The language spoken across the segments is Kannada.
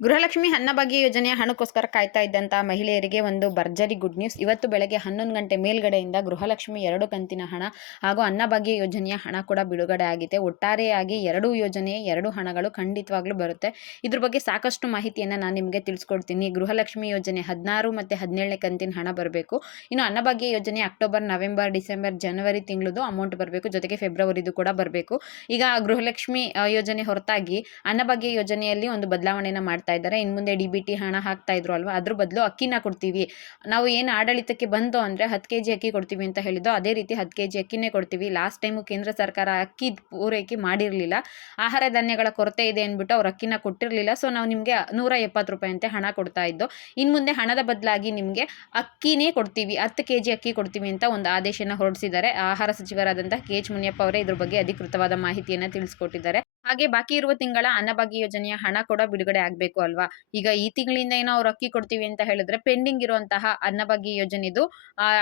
ಗೃಹಲಕ್ಷ್ಮಿ ಅನ್ನಭಾಗ್ಯ ಯೋಜನೆಯ ಹಣಕ್ಕೋಸ್ಕರ ಕಾಯ್ತಾ ಇದ್ದಂಥ ಮಹಿಳೆಯರಿಗೆ ಒಂದು ಭರ್ಜರಿ ಗುಡ್ ನ್ಯೂಸ್. ಇವತ್ತು ಬೆಳಗ್ಗೆ 11 ಗಂಟೆ ಮೇಲ್ಗಡೆಯಿಂದ ಗೃಹಲಕ್ಷ್ಮಿ 2 ಕಂತಿನ ಹಣ ಹಾಗೂ ಅನ್ನಭಾಗ್ಯ ಯೋಜನೆಯ ಹಣ ಕೂಡ ಬಿಡುಗಡೆ ಆಗಿದೆ. ಒಟ್ಟಾರೆಯಾಗಿ 2 ಯೋಜನೆಯ 2 ಹಣಗಳು ಖಂಡಿತವಾಗ್ಲೂ ಬರುತ್ತೆ. ಇದ್ರ ಬಗ್ಗೆ ಸಾಕಷ್ಟು ಮಾಹಿತಿಯನ್ನು ನಾನು ನಿಮಗೆ ತಿಳಿಸ್ಕೊಡ್ತೀನಿ. ಗೃಹಲಕ್ಷ್ಮಿ ಯೋಜನೆ 16 ಮತ್ತು 17ನೇ ಕಂತಿನ ಹಣ ಬರಬೇಕು. ಇನ್ನು ಅನ್ನಭಾಗ್ಯ ಯೋಜನೆ ಅಕ್ಟೋಬರ್, ನವೆಂಬರ್, ಡಿಸೆಂಬರ್, ಜನವರಿ ತಿಂಗಳದು ಅಮೌಂಟ್ ಬರಬೇಕು. ಜೊತೆಗೆ ಫೆಬ್ರವರಿದು ಕೂಡ ಬರಬೇಕು. ಈಗ ಗೃಹಲಕ್ಷ್ಮಿ ಯೋಜನೆ ಹೊರತಾಗಿ ಅನ್ನಭಾಗ್ಯ ಯೋಜನೆಯಲ್ಲಿ ಒಂದು ಬದಲಾವಣೆಯನ್ನು ಮಾಡ್ತಾ ಇದ್ದಾರೆ. ಇನ್ನು ಮುಂದೆ ಡಿ.ಬಿ.ಟಿ ಹಣ ಹಾಕ್ತಾ ಇದ್ರು ಅಲ್ವಾ, ಅದ್ರ ಬದಲು ಅಕ್ಕಿನ ಕೊಡ್ತೀವಿ. ನಾವು ಏನು ಆಡಳಿತಕ್ಕೆ ಬಂತು ಅಂದರೆ 10 kg ಅಕ್ಕಿ ಕೊಡ್ತೀವಿ ಅಂತ ಹೇಳಿದ್ದು, ಅದೇ ರೀತಿ 10 kg ಅಕ್ಕಿನೇ ಕೊಡ್ತೀವಿ. ಲಾಸ್ಟ್ ಟೈಮು ಕೇಂದ್ರ ಸರ್ಕಾರ ಅಕ್ಕಿ ಪೂರೈಕೆ ಮಾಡಿರಲಿಲ್ಲ. ಆಹಾರ ಧಾನ್ಯಗಳ ಕೊರತೆ ಇದೆ ಅಂದ್ಬಿಟ್ಟು ಅವ್ರು ಅಕ್ಕಿನ ಕೊಟ್ಟಿರಲಿಲ್ಲ. ಸೊ ನಾವು ನಿಮಗೆ 170 ರೂಪಾಯಿ ಅಂತೆ ಹಣ ಕೊಡ್ತಾ ಇದ್ದು. ಇನ್ನು ಮುಂದೆ ಹಣದ ಬದಲಾಗಿ ನಿಮಗೆ ಅಕ್ಕಿನೇ ಕೊಡ್ತೀವಿ, 10 kg ಅಕ್ಕಿ ಕೊಡ್ತೀವಿ ಅಂತ ಒಂದು ಆದೇಶನ ಹೊರಡಿಸಿದ್ದಾರೆ. ಆಹಾರ ಸಚಿವರಾದಂಥ ಕೆ.ಎಚ್. ಮುನಿಯಪ್ಪ ಅವರೇ ಇದ್ರ ಬಗ್ಗೆ ಅಧಿಕೃತವಾದ ಮಾಹಿತಿಯನ್ನು ತಿಳಿಸ್ಕೊಟ್ಟಿದ್ದಾರೆ. ಹಾಗೆ ಬಾಕಿ ಇರುವ ತಿಂಗಳ ಅನ್ನಭಾಗ್ಯ ಯೋಜನೆಯ ಹಣ ಕೂಡ ಬಿಡುಗಡೆ ಆಗಬೇಕು ಅಲ್ವಾ. ಈಗ ಈ ತಿಂಗಳಿಂದ ಏನೋ ಅವ್ರು ಅಕ್ಕಿ ಕೊಡ್ತೀವಿ ಅಂತ ಹೇಳಿದ್ರೆ ಪೆಂಡಿಂಗ್ ಇರುವಂತಹ ಅನ್ನಭಾಗ್ಯ ಯೋಜನೆದು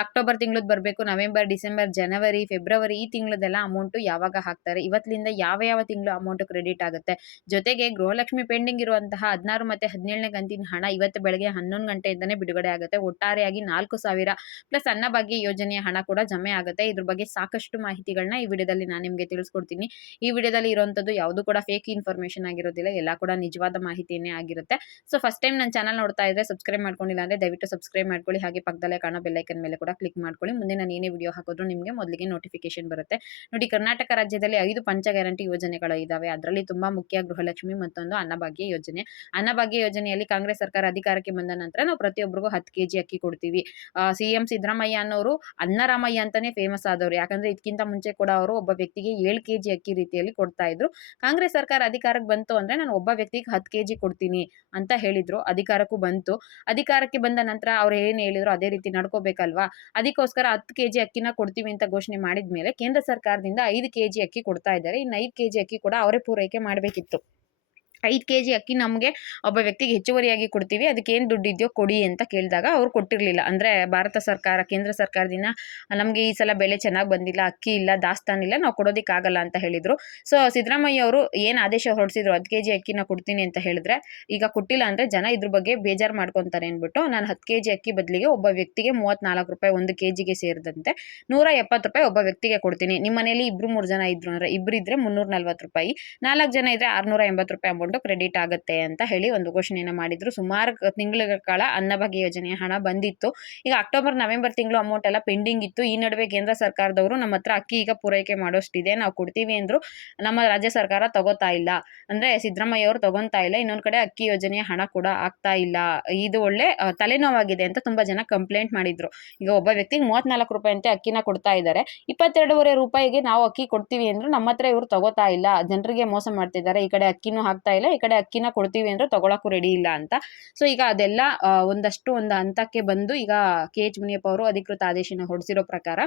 ಅಕ್ಟೋಬರ್ ತಿಂಗಳದ್ದು ಬರಬೇಕು. ನವೆಂಬರ್, ಡಿಸೆಂಬರ್, ಜನವರಿ, ಫೆಬ್ರವರಿ ಈ ತಿಂಗಳದೆಲ್ಲ ಅಮೌಂಟು ಯಾವಾಗ ಹಾಕ್ತಾರೆ, ಇವತ್ತಿನಿಂದ ಯಾವ ಯಾವ ತಿಂಗಳು ಅಮೌಂಟ್ ಕ್ರೆಡಿಟ್ ಆಗುತ್ತೆ. ಜೊತೆಗೆ ಗೃಹಲಕ್ಷ್ಮಿ ಪೆಂಡಿಂಗ್ ಇರುವಂತಹ 16 ಮತ್ತು 17ನೇ ಕಂತಿನ ಹಣ ಇವತ್ತು ಬೆಳಗ್ಗೆ 11 ಗಂಟೆಯಿಂದನೇ ಬಿಡುಗಡೆ ಆಗುತ್ತೆ. ಒಟ್ಟಾರೆಯಾಗಿ 4,000 ಪ್ಲಸ್ ಅನ್ನಭಾಗ್ಯ ಯೋಜನೆಯ ಹಣ ಕೂಡ ಜಮೆ ಆಗುತ್ತೆ. ಇದ್ರ ಬಗ್ಗೆ ಸಾಕಷ್ಟು ಮಾಹಿತಿಗಳನ್ನ ಈ ವಿಡಿಯೋದಲ್ಲಿ ನಾನು ನಿಮಗೆ ತಿಳಿಸ್ಕೊಡ್ತೀನಿ. ಈ ವಿಡಿಯೋದಲ್ಲಿ ಇರುವಂಥದ್ದು ಯಾವುದು ಕೂಡ ಫೇಕ್ ಇನ್ಫಾರ್ಮೇಷನ್ ಆಗಿರೋದಿಲ್ಲ, ಎಲ್ಲ ಕೂಡ ನಿಜವಾದ ಮಾಹಿತಿಯೇ ಆಗಿರುತ್ತೆ. ಸೊ ಫಸ್ಟ್ ಟೈಮ್ ನನ್ನ ಚಾನಲ್ ನೋಡ್ತಾ ಇದ್ರೆ ಸಬ್ಸ್ಕ್ರೈಬ್ ಮಾಡ್ಕೊಂಡಿಲ್ಲ ಅಂದರೆ ದಯವಿಟ್ಟು ಸಬ್ಸ್ಕ್ರೈಬ್ ಮಾಡ್ಕೊಳ್ಳಿ. ಹಾಗೆ ಪಕ್ಕದಲ್ಲೇ ಕಾಣೋ ಬೆಲ್ಲೈಕನ್ ಮೇಲೆ ಕೂಡ ಕ್ಲಿಕ್ ಮಾಡ್ಕೊಳ್ಳಿ. ಮುಂದೆ ನಾನು ಏನೇ ವಿಡಿಯೋ ಹಾಕಿದ್ರು ನಿಮಗೆ ಮೊದಲಿಗೆ ನೋಟಿಫಿಕೇಶನ್ ಬರುತ್ತೆ. ನೋಡಿ, ಕರ್ನಾಟಕ ರಾಜ್ಯದಲ್ಲಿ 5 ಪಂಚ ಗ್ಯಾರಂಟಿ ಯೋಜನೆಗಳು ಇದಾವೆ. ಅದರಲ್ಲಿ ತುಂಬಾ ಮುಖ್ಯ ಗೃಹಲಕ್ಷ್ಮಿ, ಮತ್ತೊಂದು ಅನ್ನಭಾಗ್ಯ ಯೋಜನೆ. ಅನ್ನಭಾಗ್ಯ ಯೋಜನೆಯಲ್ಲಿ ಕಾಂಗ್ರೆಸ್ ಸರ್ಕಾರ ಅಧಿಕಾರಕ್ಕೆ ಬಂದ ನಂತರ ನಾವು ಪ್ರತಿಯೊಬ್ಬರಿಗೂ 10 kg ಅಕ್ಕಿ ಕೊಡ್ತೀವಿ. ಸಿ.ಎಂ. ಸಿದ್ದರಾಮಯ್ಯ ಅನ್ನೋರು ಅನ್ನರಾಮಯ್ಯ ಅಂತಾನೆ ಫೇಮಸ್ ಆದವರು. ಯಾಕಂದ್ರೆ ಇದಕ್ಕಿಂತ ಮುಂಚೆ ಕೂಡ ಅವರು ಒಬ್ಬ ವ್ಯಕ್ತಿಗೆ 7 kg ಅಕ್ಕಿ ರೀತಿಯಲ್ಲಿ ಕೊಡ್ತಾ ಇದ್ರು. ಕಾಂಗ್ರೆಸ್ ಸರ್ಕಾರ ಅಧಿಕಾರಕ್ಕೆ ಬಂತು ಅಂದ್ರೆ ನಾನು ಒಬ್ಬ ವ್ಯಕ್ತಿಗೆ 10 kg ಕೊಡ್ತೀನಿ ಅಂತ ಹೇಳಿದ್ರು. ಅಧಿಕಾರಕ್ಕೂ ಬಂತು. ಅಧಿಕಾರಕ್ಕೆ ಬಂದ ನಂತರ ಅವ್ರು ಏನು ಹೇಳಿದ್ರು ಅದೇ ರೀತಿ ನಡ್ಕೋಬೇಕಲ್ವಾ. ಅದಕ್ಕೋಸ್ಕರ 10 kg ಅಕ್ಕಿನ ಕೊಡ್ತೀವಿ ಅಂತ ಘೋಷಣೆ ಮಾಡಿದ್ಮೇಲೆ ಕೇಂದ್ರ ಸರ್ಕಾರದಿಂದ 5 kg ಅಕ್ಕಿ ಕೊಡ್ತಾ ಇದ್ದಾರೆ. ಇನ್ನು 5 kg ಅಕ್ಕಿ ಕೂಡ ಅವರೇ ಪೂರೈಕೆ ಮಾಡಬೇಕಿತ್ತು. 5 kg ಅಕ್ಕಿ ನಮಗೆ ಒಬ್ಬ ವ್ಯಕ್ತಿಗೆ ಹೆಚ್ಚುವರಿಯಾಗಿ ಕೊಡ್ತೀವಿ, ಅದಕ್ಕೆ ಏನು ದುಡ್ಡಿದೆಯೋ ಕೊಡಿ ಅಂತ ಕೇಳಿದಾಗ ಅವ್ರು ಕೊಟ್ಟಿರಲಿಲ್ಲ. ಅಂದರೆ ಭಾರತ ಸರ್ಕಾರ, ಕೇಂದ್ರ ಸರ್ಕಾರದಿಂದ ನಮಗೆ ಈ ಸಲ ಬೆಲೆ ಚೆನ್ನಾಗಿ ಬಂದಿಲ್ಲ, ಅಕ್ಕಿ ಇಲ್ಲ, ದಾಸ್ತಾನಿಲ್ಲ, ನಾವು ಕೊಡೋದಕ್ಕಾಗಲ್ಲ ಅಂತ ಹೇಳಿದರು. ಸೊ ಸಿದ್ದರಾಮಯ್ಯ ಅವರು ಏನು ಆದೇಶ ಹೊರಡಿಸಿದ್ರು 10 kg ಅಕ್ಕಿನ ಕೊಡ್ತೀನಿ ಅಂತ ಹೇಳಿದ್ರೆ, ಈಗ ಕೊಟ್ಟಿಲ್ಲ ಅಂದರೆ ಜನ ಇದ್ರ ಬಗ್ಗೆ ಬೇಜಾರು ಮಾಡ್ಕೊತಾರೆ ಅಂದ್ಬಿಟ್ಟು ನಾನು 10 kg ಅಕ್ಕಿ ಬದಲಿಗೆ ಒಬ್ಬ ವ್ಯಕ್ತಿಗೆ 34 ರೂಪಾಯಿ 1 kgಗೆ ಸೇರಿದಂತೆ 170 ರೂಪಾಯಿ ಒಬ್ಬ ವ್ಯಕ್ತಿಗೆ ಕೊಡ್ತೀನಿ. ನಿಮ್ಮ ಮನೆಯಲ್ಲಿ 2-3 ಜನ ಇದ್ರು ಅಂದರೆ ಇಬ್ಬರು ಇದ್ರೆ 340 ರೂಪಾಯಿ, 4 ಜನ ಇದ್ರೆ 680 ರೂಪಾಯಿ ಅಮೌಂಟ್ ಕ್ರೆಡಿಟ್ ಆಗುತ್ತೆ ಅಂತ ಹೇಳಿ ಒಂದು ಘೋಷಣೆಯನ್ನು ಮಾಡಿದ್ರು. ಸುಮಾರು ತಿಂಗಳ ಕಾಲ ಅನ್ನಭಾಗ್ಯ ಯೋಜನೆಯ ಹಣ ಬಂದಿತ್ತು. ಈಗ ಅಕ್ಟೋಬರ್, ನವೆಂಬರ್ ತಿಂಗಳು ಅಮೌಂಟ್ ಎಲ್ಲ ಪೆಂಡಿಂಗ್ ಇತ್ತು. ಈ ನಡುವೆ ಕೇಂದ್ರ ಸರ್ಕಾರದವರು ನಮ್ಮ ಹತ್ರ ಅಕ್ಕಿ ಈಗ ಪೂರೈಕೆ ಮಾಡೋಷ್ಟಿದೆ, ನಾವು ಕೊಡ್ತೀವಿ ಅಂದ್ರು. ನಮ್ಮ ರಾಜ್ಯ ಸರ್ಕಾರ ತಗೋತಾ ಇಲ್ಲ, ಅಂದ್ರೆ ಸಿದ್ದರಾಮಯ್ಯ ಅವರು ತಗೊಂತಾ ಇಲ್ಲ. ಇನ್ನೊಂದ್ ಕಡೆ ಅಕ್ಕಿ ಯೋಜನೆಯ ಹಣ ಕೂಡ ಆಗ್ತಾ ಇಲ್ಲ. ಇದು ಒಳ್ಳೆ ತಲೆನೋವಾಗಿದೆ ಅಂತ ತುಂಬಾ ಜನ ಕಂಪ್ಲೇಂಟ್ ಮಾಡಿದ್ರು. ಈಗ ಒಬ್ಬ ವ್ಯಕ್ತಿಗೆ 34 ರೂಪಾಯಿ ಅಂತೆ ಅಕ್ಕಿನ ಕೊಡ್ತಾ ಇದ್ದಾರೆ. 22.5 ರೂಪಾಯಿಗೆ ನಾವು ಅಕ್ಕಿ ಕೊಡ್ತೀವಿ ಅಂದ್ರು ನಮ್ಮ ಹತ್ರ ಇವರು ತಗೋತಾ ಇಲ್ಲ, ಜನರಿಗೆ ಮೋಸ ಮಾಡ್ತಿದ್ದಾರೆ. ಈ ಕಡೆ ಅಕ್ಕಿನೂ ಹಾಕ್ತಾ ಇಲ್ಲ, ಈ ಕಡೆ ಅಕ್ಕಿನ ಕೊಡ್ತೀವಿ ಅಂದ್ರೆ ತಗೊಳಕ್ಕೂ ರೆಡಿ ಇಲ್ಲ ಅಂತ. ಸೊ ಈಗ ಅದೆಲ್ಲ ಒಂದು ಹಂತಕ್ಕೆ ಬಂದು ಈಗ ಕೆ.ಎಚ್. ಮುನಿಯಪ್ಪ ಅವರು ಅಧಿಕೃತ ಆದೇಶನ ಹೊರಡಿಸಿರೋ ಪ್ರಕಾರ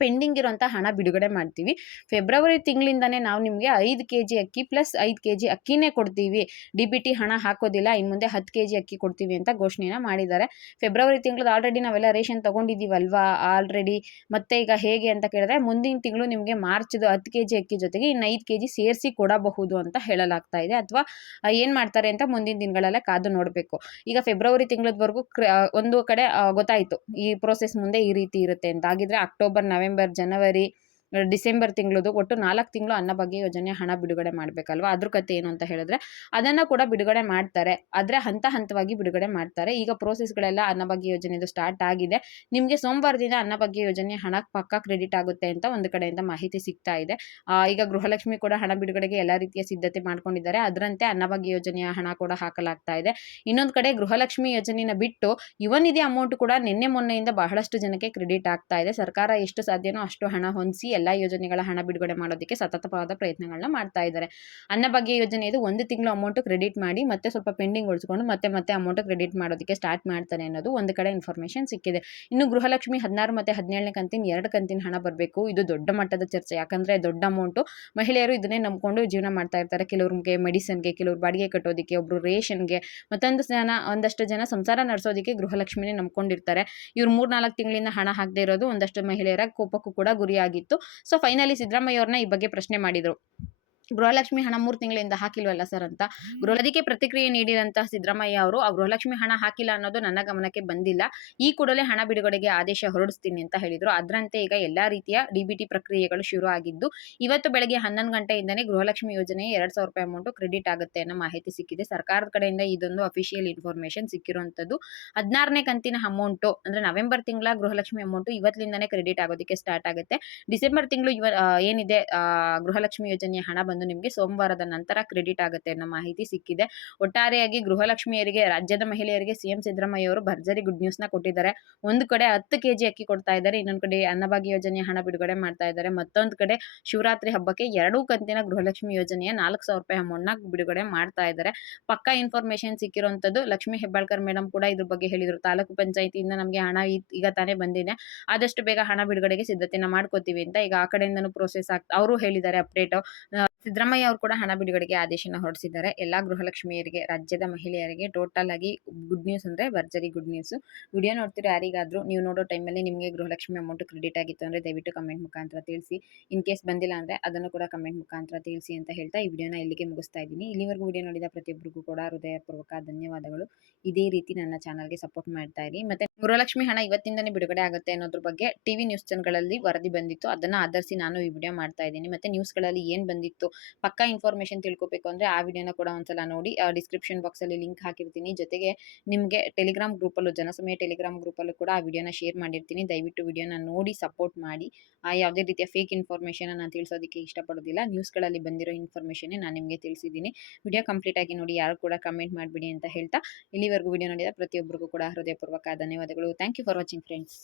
ಪೆಂಡಿಂಗ್ ಇರುವಂಥ ಹಣ ಬಿಡುಗಡೆ ಮಾಡ್ತೀವಿ. ಫೆಬ್ರವರಿ ತಿಂಗಳಿಂದನೇ ನಾವು ನಿಮಗೆ 5 kg ಅಕ್ಕಿ ಪ್ಲಸ್ 5 kg ಅಕ್ಕಿನೇ ಕೊಡ್ತೀವಿ, ಡಿ.ಬಿ.ಟಿ ಹಣ ಹಾಕೋದಿಲ್ಲ. ಇನ್ನು ಮುಂದೆ 10 kg ಅಕ್ಕಿ ಕೊಡ್ತೀವಿ ಅಂತ ಘೋಷಣೆನ ಮಾಡಿದ್ದಾರೆ. ಫೆಬ್ರವರಿ ತಿಂಗಳು ಆಲ್ರೆಡಿ ನಾವೆಲ್ಲ ರೇಷನ್ ತೊಗೊಂಡಿದ್ದೀವಲ್ವಾ ಆಲ್ರೆಡಿ. ಮತ್ತೆ ಈಗ ಹೇಗೆ ಅಂತ ಕೇಳಿದ್ರೆ ಮುಂದಿನ ತಿಂಗಳು ನಿಮಗೆ ಮಾರ್ಚ್ದು 10 kg ಅಕ್ಕಿ ಜೊತೆಗೆ ಇನ್ನು 5 kg ಸೇರಿಸಿ ಕೊಡಬಹುದು ಅಂತ ಹೇಳಲಾಗ್ತಾ ಇದೆ. ಅಥವಾ ಏನು ಮಾಡ್ತಾರೆ ಅಂತ ಮುಂದಿನ ದಿನಗಳಲ್ಲೇ ಕಾದು ನೋಡಬೇಕು. ಈಗ ಫೆಬ್ರವರಿ ತಿಂಗಳದವರೆಗೂ ಒಂದು ಕಡೆ ಗೊತ್ತಾಯಿತು ಈ ಪ್ರೋಸೆಸ್ ಮುಂದೆ ಈ ರೀತಿ ಇರುತ್ತೆ ಅಂತ. ಹಾಗಿದ್ರೆ ಅಕ್ಟೋಬರ್, ನವೆಂಬರ್, ಜನವರಿ, ಡಿಸೆಂಬರ್ ತಿಂಗಳದು ಒಟ್ಟು 4 ತಿಂಗಳು ಅನ್ನಭಾಗ್ಯ ಯೋಜನೆ ಹಣ ಬಿಡುಗಡೆ ಮಾಡಬೇಕಲ್ವಾ. ಅದ್ರ ಕತೆ ಏನು ಅಂತ ಹೇಳಿದ್ರೆ ಅದನ್ನು ಕೂಡ ಬಿಡುಗಡೆ ಮಾಡ್ತಾರೆ, ಆದರೆ ಹಂತ ಹಂತವಾಗಿ ಬಿಡುಗಡೆ ಮಾಡ್ತಾರೆ. ಈಗ ಪ್ರೋಸೆಸ್ಗಳೆಲ್ಲ ಅನ್ನಭಾಗ್ಯ ಯೋಜನೆದು ಸ್ಟಾರ್ಟ್ ಆಗಿದೆ. ನಿಮಗೆ ಸೋಮವಾರದಿಂದ ಅನ್ನಭಾಗ್ಯ ಯೋಜನೆ ಹಣ ಪಕ್ಕಾ ಕ್ರೆಡಿಟ್ ಆಗುತ್ತೆ ಅಂತ ಒಂದು ಕಡೆಯಿಂದ ಮಾಹಿತಿ ಸಿಗ್ತಾ ಇದೆ. ಈಗ ಗೃಹಲಕ್ಷ್ಮಿ ಕೂಡ ಹಣ ಬಿಡುಗಡೆಗೆ ಎಲ್ಲ ರೀತಿಯ ಸಿದ್ಧತೆ ಮಾಡ್ಕೊಂಡಿದ್ದಾರೆ. ಅದರಂತೆ ಅನ್ನಭಾಗ್ಯ ಯೋಜನೆಯ ಹಣ ಕೂಡ ಹಾಕಲಾಗ್ತಾ ಇದೆ. ಇನ್ನೊಂದು ಕಡೆ ಗೃಹಲಕ್ಷ್ಮಿ ಯೋಜನೆನ ಬಿಟ್ಟು ಯುವ ನಿಧಿ ಅಮೌಂಟ್ ಕೂಡ ನಿನ್ನೆ ಮೊನ್ನೆಯಿಂದ ಬಹಳಷ್ಟು ಜನಕ್ಕೆ ಕ್ರೆಡಿಟ್ ಆಗ್ತಾ ಇದೆ. ಸರ್ಕಾರ ಎಷ್ಟು ಸಾಧ್ಯನೋ ಅಷ್ಟು ಹಣ ಹೊಂದಿಸಿ ಎಲ್ಲ ಯೋಜನೆಗಳ ಹಣ ಬಿಡುಗಡೆ ಮಾಡೋದಕ್ಕೆ ಸತತವಾದ ಪ್ರಯತ್ನಗಳನ್ನ ಮಾಡ್ತಾ ಇದ್ದಾರೆ. ಅನ್ನಭಾಗ್ಯ ಯೋಜನೆ ಇದು 1 ತಿಂಗಳು ಅಮೌಂಟ್ ಕ್ರೆಡಿಟ್ ಮಾಡಿ ಮತ್ತೆ ಸ್ವಲ್ಪ ಪೆಂಡಿಂಗ್ ಉಳಿಸ್ಕೊಂಡು ಮತ್ತೆ ಅಮೌಂಟ್ ಕ್ರೆಡಿಟ್ ಮಾಡೋದಕ್ಕೆ ಸ್ಟಾರ್ಟ್ ಮಾಡ್ತಾರೆ ಅನ್ನೋದು ಒಂದು ಕಡೆ ಇನ್ಫಾರ್ಮೇಷನ್ ಸಿಕ್ಕಿದೆ. ಇನ್ನು ಗೃಹಲಕ್ಷ್ಮಿ 16 ಮತ್ತು 17ನೇ ಕಂತಿನ 2 ಕಂತಿನ ಹಣ ಬರಬೇಕು. ಇದು ದೊಡ್ಡ ಮಟ್ಟದ ಚರ್ಚೆ. ಯಾಕಂದ್ರೆ ದೊಡ್ಡ ಅಮೌಂಟು, ಮಹಿಳೆಯರು ಇದನ್ನೇ ನಂಬ್ಕೊಂಡು ಜೀವನ ಮಾಡ್ತಾ ಇರ್ತಾರೆ. ಕೆಲವ್ರಿಗೆ ಮೆಡಿಸಿನ್ಗೆ, ಕೆಲವ್ರು ಬಾಡಿಗೆ ಕಟ್ಟೋದಕ್ಕೆ, ಒಬ್ರು ರೇಷನ್ಗೆ, ಒಂದಷ್ಟು ಜನ ಸಂಸಾರ ನಡೆಸೋದಕ್ಕೆ ಗೃಹಲಕ್ಷ್ಮಿನೇ ನಂಬ್ಕೊಂಡಿರ್ತಾರೆ. ಇವ್ರು 3-4 ತಿಂಗಳಿಂದ ಹಣ ಹಾಕದೇ ಇರೋದು ಒಂದಷ್ಟು ಮಹಿಳೆಯರ ಕೋಪಕ್ಕೂ ಕೂಡ ಗುರಿಯಾಗಿತ್ತು. ಸೊ ಫೈನಲಿ ಸಿದ್ದರಾಮಯ್ಯ ಅವ್ರನ್ನ ಈ ಬಗ್ಗೆ ಪ್ರಶ್ನೆ ಮಾಡಿದ್ರು. ಗೃಹಲಕ್ಷ್ಮಿ ಹಣ 3 ತಿಂಗಳಿಂದ ಹಾಕಿಲ್ವಲ್ಲ ಸರ್ ಅಂತ. ಅದಕ್ಕೆ ಪ್ರತಿಕ್ರಿಯೆ ನೀಡಿದಂತಹ ಸಿದ್ದರಾಮಯ್ಯ ಅವರು, ಆ ಗೃಹಲಕ್ಷ್ಮಿ ಹಣ ಹಾಕಿಲ್ಲ ಅನ್ನೋದು ನನ್ನ ಗಮನಕ್ಕೆ ಬಂದಿಲ್ಲ. ಈ ಕೂಡಲೇ ಹಣ ಬಿಡುಗಡೆಗೆ ಆದೇಶ ಹೊರಡಿಸ್ತೀನಿ ಅಂತ ಹೇಳಿದ್ರು. ಅದರಂತೆ ಈಗ ಎಲ್ಲಾ ರೀತಿಯ ಡಿಬಿಟಿ ಪ್ರಕ್ರಿಯೆಗಳು ಶುರು ಆಗಿದ್ದು, ಇವತ್ತು ಬೆಳಗ್ಗೆ 11 ಗಂಟೆಯಿಂದನೇ ಗೃಹಲಕ್ಷ್ಮಿ ಯೋಜನೆಗೆ ₹2,000 ಅಮೌಂಟ್ ಕ್ರೆಡಿಟ್ ಆಗುತ್ತೆ ಅನ್ನೋ ಮಾಹಿತಿ ಸಿಕ್ಕಿದೆ. ಸರ್ಕಾರದ ಕಡೆಯಿಂದ ಇದೊಂದು ಅಫಿಷಿಯಲ್ ಇನ್ಫಾರ್ಮೇಷನ್ ಸಿಕ್ಕಿರುವಂತದ್ದು. 16ನೇ ಕಂತಿನ ಅಮೌಂಟ್ ಅಂದ್ರೆ ನವೆಂಬರ್ ತಿಂಗಳ ಗೃಹಲಕ್ಷ್ಮಿ ಅಮೌಂಟ್ ಇವತ್ತಿನಿಂದಾನೇ ಕ್ರೆಡಿಟ್ ಆಗೋದಕ್ಕೆ ಸ್ಟಾರ್ಟ್ ಆಗುತ್ತೆ. ಡಿಸೆಂಬರ್ ತಿಂಗಳು ಏನಿದೆ ಗೃಹಲಕ್ಷ್ಮಿ ಯೋಜನೆಯ ಹಣ ಬಂದು ನಿಮಗೆ ಸೋಮವಾರದ ನಂತರ ಕ್ರೆಡಿಟ್ ಆಗುತ್ತೆ ಅನ್ನೋ ಮಾಹಿತಿ ಸಿಕ್ಕಿದೆ. ಒಟ್ಟಾರೆಯಾಗಿ ಗೃಹಲಕ್ಷ್ಮಿಯರಿಗೆ, ರಾಜ್ಯದ ಮಹಿಳೆಯರಿಗೆ ಸಿಎಂ ಸಿದ್ದರಾಮಯ್ಯ ಅವರು ಭರ್ಜರಿ ಗುಡ್ ನ್ಯೂಸ್ ನ ಕೊಟ್ಟಿದ್ದಾರೆ. ಒಂದು ಕಡೆ 10 ಕೆಜಿ ಅಕ್ಕಿ ಕೊಡ್ತಾ ಇದ್ದಾರೆ, ಇನ್ನೊಂದು ಕಡೆ ಅನ್ನಭಾಗ್ಯ ಯೋಜನೆಯ ಹಣ ಬಿಡುಗಡೆ ಮಾಡ್ತಾ ಇದ್ದಾರೆ, ಮತ್ತೊಂದು ಕಡೆ ಶಿವರಾತ್ರಿ ಹಬ್ಬಕ್ಕೆ 2 ಕಂತಿನ ಗೃಹಲಕ್ಷ್ಮಿ ಯೋಜನೆಯ ₹4,000 ಅಮೌಂಟ್ ನ ಬಿಡುಗಡೆ ಮಾಡ್ತಾ ಇದ್ದಾರೆ. ಪಕ್ಕಾ ಇನ್ಫಾರ್ಮೇಶನ್ ಸಿಕ್ಕಿರುವಂತದ್ದು. ಲಕ್ಷ್ಮೀ ಹೆಬ್ಬಾಳ್ಕರ್ ಮೇಡಮ್ ಕೂಡ ಇದ್ರ ಬಗ್ಗೆ ಹೇಳಿದ್ರು. ತಾಲೂಕು ಪಂಚಾಯತಿಯಿಂದ ನಮಗೆ ಹಣ ಈಗ ತಾನೇ ಬಂದಿದೆ, ಆದಷ್ಟು ಬೇಗ ಹಣ ಬಿಡುಗಡೆಗೆ ಸಿದ್ಧತೆನ ಮಾಡ್ಕೋತೀವಿ ಅಂತ. ಈಗ ಆ ಕಡೆಯಿಂದನೂ ಪ್ರೋಸೆಸ್ ಅವರು ಹೇಳಿದ್ದಾರೆ ಅಪ್ಡೇಟ್. ಸಿದ್ದರಾಮಯ್ಯ ಅವರು ಕೂಡ ಹಣ ಬಿಡುಗಡೆಗೆ ಆದೇಶನ ಹೊರಡಿಸಿದ್ದಾರೆ. ಎಲ್ಲಾ ಗೃಹಲಕ್ಷ್ಮಿಯರಿಗೆ, ರಾಜ್ಯದ ಮಹಿಳೆಯರಿಗೆ ಟೋಟಲ್ ಆಗಿ ಗುಡ್ ನ್ಯೂಸ್ ಅಂದ್ರೆ ಭರ್ಜರಿ ಗುಡ್ ನ್ಯೂಸ್. ವಿಡಿಯೋ ನೋಡ್ತಿರೋ ಯಾರಿಗಾದ್ರೂ ನೀವು ನೋಡೋ ಟೈಮಲ್ಲಿ ನಿಮಗೆ ಗೃಹಲಕ್ಷ್ಮಿ ಅಮೌಂಟ್ ಕ್ರೆಡಿಟ್ ಆಗಿತ್ತು ಅಂದ್ರೆ ದಯವಿಟ್ಟು ಕಮೆಂಟ್ ಮುಖಾಂತರ ತಿಳಿಸಿ. ಇನ್ ಕೇಸ್ ಬಂದಿಲ್ಲ ಅಂದ್ರೆ ಅದನ್ನು ಕೂಡ ಕಮೆಂಟ್ ಮುಖಾಂತರ ತಿಳಿಸಿ ಅಂತ ಹೇಳ್ತಾ ಈ ವಿಡಿಯೋನ ಇಲ್ಲಿಗೆ ಮುಗಿಸ್ತಾ ಇದ್ದೀನಿ. ಇಲ್ಲಿವರೆಗೂ ವಿಡಿಯೋ ನೋಡಿದ ಪ್ರತಿಯೊಬ್ಬರಿಗೂ ಕೂಡ ಹೃದಯಪೂರ್ವಕ ಧನ್ಯವಾದಗಳು. ಇದೇ ರೀತಿ ನನ್ನ ಚಾನಲ್ಗೆ ಸಪೋರ್ಟ್ ಮಾಡ್ತಾ ಇರಿ. ಮತ್ತೆ ಗೃಹಲಕ್ಷ್ಮಿ ಹಣ ಇವತ್ತಿಂದನೇ ಬಿಡುಗಡೆ ಆಗುತ್ತೆ ಅನ್ನೋದ್ರ ಬಗ್ಗೆ ಟಿವಿ ನ್ಯೂಸ್ ಚಾನೆಲ್ಗಳಲ್ಲಿ ವರದಿ ಬಂದಿತ್ತು. ಅದನ್ನ ಆಧರಿಸಿ ನಾನು ಈ ವಿಡಿಯೋ ಮಾಡ್ತಾ ಇದ್ದೀನಿ. ಮತ್ತೆ ನ್ಯೂಸ್ಗಳಲ್ಲಿ ಏನ್ ಬಂದಿತ್ತು ಪಕ್ಕಾ ಇನ್ಫಾರ್ಮೇಶನ್ ತಿಳ್ಕೊಬೇಕು ಅಂದ್ರೆ ಆ ವಿಡಿಯೋನ ಕೂಡ ಒಂದ್ಸಲ ನೋಡಿ. ಡಿಸ್ಕ್ರಿಪ್ಷನ್ ಬಾಕ್ಸ್ ಅಲ್ಲಿ ಲಿಂಕ್ ಹಾಕಿರ್ತೀನಿ. ಜೊತೆಗೆ ನಿಮಗೆ ಟೆಲಿಗ್ರಾಮ್ ಗ್ರೂಪ್ ಅಲ್ಲೂ, ಜನಸಮಯ ಟೆಲಿಗ್ರಾಮ್ ಗ್ರೂಪ್ ಅಲ್ಲೂ ಕೂಡ ಆ ವಿಡಿಯೋನ ಶೇರ್ ಮಾಡಿರ್ತೀನಿ. ದಯವಿಟ್ಟು ವಿಡಿಯೋನ ನೋಡಿ ಸಪೋರ್ಟ್ ಮಾಡಿ. ಯಾವುದೇ ರೀತಿಯ ಫೇಕ್ ಇನ್ಫಾರ್ಮೇಶನ್ ನಾನು ತಿಳಿಸೋದಕ್ಕೆ ಇಷ್ಟಪಡೋದಿಲ್ಲ. ನ್ಯೂಸ್ಗಳಲ್ಲಿ ಬಂದಿರೋ ಇನ್ಫಾರ್ಮೇಶನ್ ನಾನು ನಿಮಗೆ ತಿಳಿಸಿದ್ದೀನಿ. ವಿಡಿಯೋ ಕಂಪ್ಲೀಟ್ ಆಗಿ ನೋಡಿ, ಯಾರು ಕೂಡ ಕಮೆಂಟ್ ಮಾಡಬೇಡಿ ಅಂತ ಹೇಳ್ತಾ ಇಲ್ಲಿವರೆಗೂ ವಿಡಿಯೋ ನೋಡಿದ ಪ್ರತಿಯೊಬ್ಬರಿಗೂ ಕೂಡ ಹೃದಯಪೂರ್ವಕ ಧನ್ಯವಾದಗಳು. Thank you for watching friends.